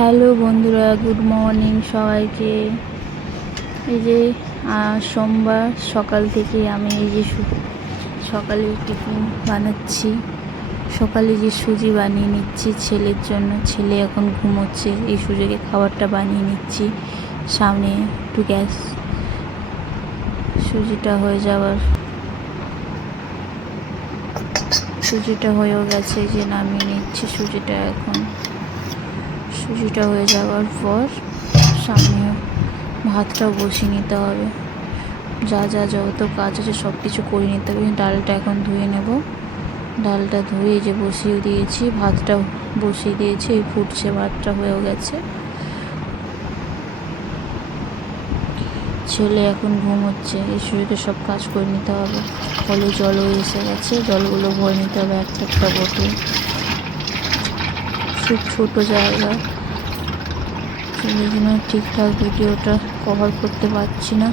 Hello বন্ধুরা, good morning সবাইকে। এই যে সোমবার সকাল থেকে আমি এই যে সকালে টিফিন বানাচ্ছি। সকালে যে সুজি বানিয়ে নিচ্ছি ছেলের জন্য। ছেলে এখন ঘুমোচ্ছে, এই সুযোগে খাবারটা বানিয়ে নিচ্ছি। সামনে একটু গ্যাস সুজিটা হয়েও গেছে, যে নামিয়ে নিচ্ছি সুজিটা। এখন সুজিটা হয়ে যাওয়ার পর সামনে ভাতটাও বসিয়ে নিতে হবে। যা যত কাজ আছে সব কিছু করে নিতে হবে। ডালটা এখন ধুয়ে নেব। ডালটা ধুয়ে যে বসিয়ে দিয়েছি, ভাতটা বসিয়ে দিয়েছি, এই ফুটছে, ভাতটা হয়েও গেছে। ছেলে এখন ঘুমোচ্ছে, এই সুযোগে সব কাজ করে নিতে হবে। কলে জলও এসে গেছে, জলগুলো ভরে নিতে হবে একটা বোতল। খুব ছোটো জায়গা, সেই জন্য ঠিকঠাক ভিডিওটা কভার করতে পারছি না,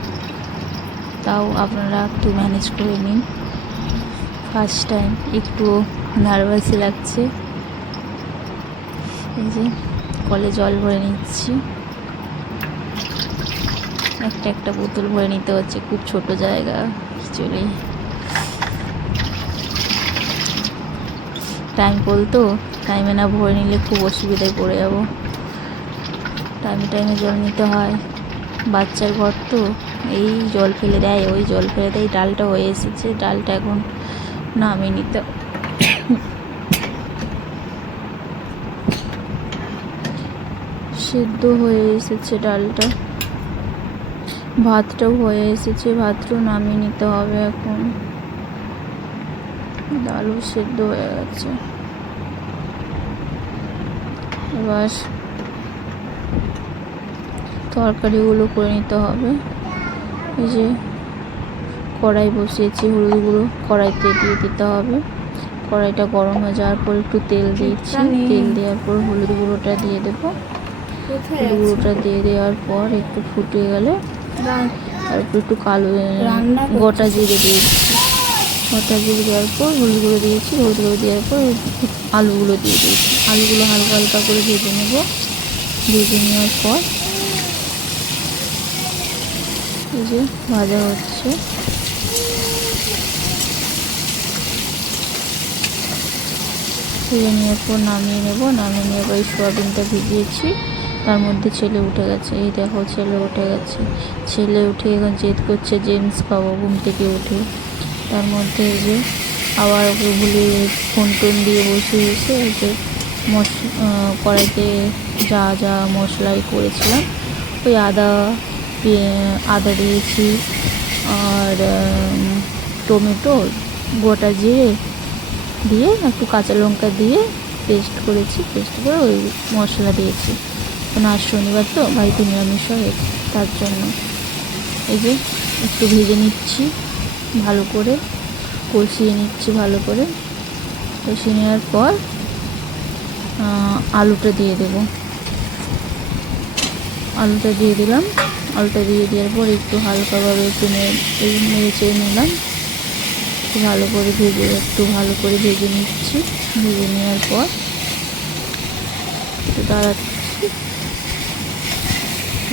তাও আপনারা একটু ম্যানেজ করে নিন। ফার্স্ট টাইম একটু নার্ভাসই লাগছে। এই যে কলে জল ভরে নিচ্ছি, একটা বোতল ভরে নিতে হচ্ছে, খুব ছোট জায়গা। অ্যাকচুয়ালি টাইম বলতো, টাইমে না ভরে নিলে খুব অসুবিধায় পড়ে যাব। টাইমে জল নিতে হয়। বাচ্চার ঘর তো, এই জল ফেলে দেয়, ওই জল ফেলে দেয়। ডালটা হয়ে এসেছে, ডালটা এখন নামিয়ে নিতে সিদ্ধ হয়ে এসেছে ডালটা, ভাতটাও হয়ে এসেছে, ভাতটাও নামিয়ে নিতে হবে। এখন ডালও সিদ্ধ হয়ে গেছে। এবার তরকারিগুলো করে নিতে হবে। এই যে কড়াই বসিয়েছি, হলুদ গুঁড়ো কড়াইতে দিয়ে দিতে হবে। কড়াইটা গরম হয়ে যাওয়ার পর একটু তেল দিচ্ছি, তেল দেওয়ার পর হলুদ গুঁড়োটা দিয়ে দেবো। হলুদ গুঁড়োটা দিয়ে দেওয়ার পর একটু ফুটে গেলে তারপর একটু কালো গোটা জিরে দিয়েছি। গোটা জিরে দেওয়ার পর হলুদ গুঁড়ো দিয়েছি, হলুদ গুঁড়ো দেওয়ার পর আলুগুলো দিয়ে দিয়েছি। আলুগুলো হালকা হালকা করে ভেজে নেব। ভেজে নেওয়ার পর এই যে ভাজা হচ্ছে। ভেজে নেওয়ার পর নামিয়ে নেব। নামিয়ে নেওয়ার পর সোয়াবিনটা ভিজিয়েছি, তার মধ্যে ছেলে উঠে গেছে। এই দেখো ছেলে উঠে গেছে। ছেলে উঠে এখন জেদ করছে জেমস খাবো ঘুম থেকে উঠে। তার মধ্যে এই যে আবার ওকে ভুলে ফোন টোন দিয়ে বসিয়ে এসে এই যে কড়াইতে যা মশলাই করেছিলাম, ওই আদা দিয়েছি, আর টমেটো, গোটা জিরে দিয়ে একটু কাঁচা লঙ্কা দিয়ে পেস্ট করেছি। পেস্ট করে ওই মশলা দিয়েছি। কারণ আজ শনিবার তো, বাড়িতে নিরামিষ হয়, তার জন্য এই যে একটু ভেজে নিচ্ছি, ভালো করে কষিয়ে নিচ্ছি। ভালো করে কষিয়ে নেওয়ার পর আলুটা দিয়ে দেব। আলুটা দিয়ে দিলাম। আলুটা দিয়ে দেওয়ার পর একটু হালকাভাবে একটু নেড়ে নিলাম। ভালো করে ভেজে নিচ্ছি। ভেজে নেওয়ার পর একটু দাঁড়াচ্ছি।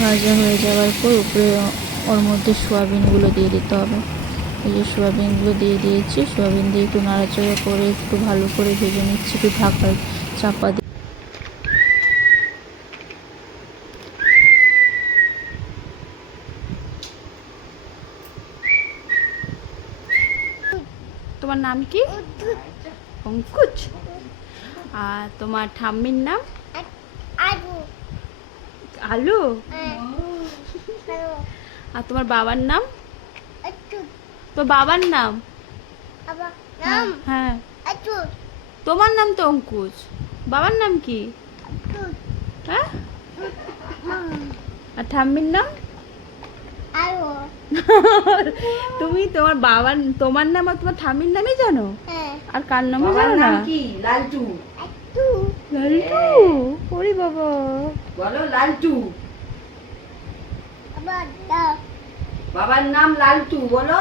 ভাজা হয়ে যাওয়ার পর উপরে ওর মধ্যে সোয়াবিনগুলো দিয়ে দিতে হবে। এই যে সোয়াবিনগুলো দিয়ে দিয়েছি। সোয়াবিন দিয়ে একটু নাড়াচাড়া করে একটু ভালো করে ভেজে নিচ্ছি, একটু চাপা দিয়ে। তোমার নাম কি? অঙ্কুচ। আর তোমার ঠাম্মির নাম? আলু। আর তোমার বাবার নাম? তো বাবার নাম? হ্যাঁ, তোমার নাম তো অঙ্কুশ, বাবার নাম কি? হ্যাঁ, আর ঠাম্মির নাম? তুমি তোমার নাম আর তোমার ঠাম্মির নামই জানো, আর কার নামও জানো না? লালটু। লালটু, ওরে বাবা, বলো লালটু। বাবার নাম লালটু, বলো।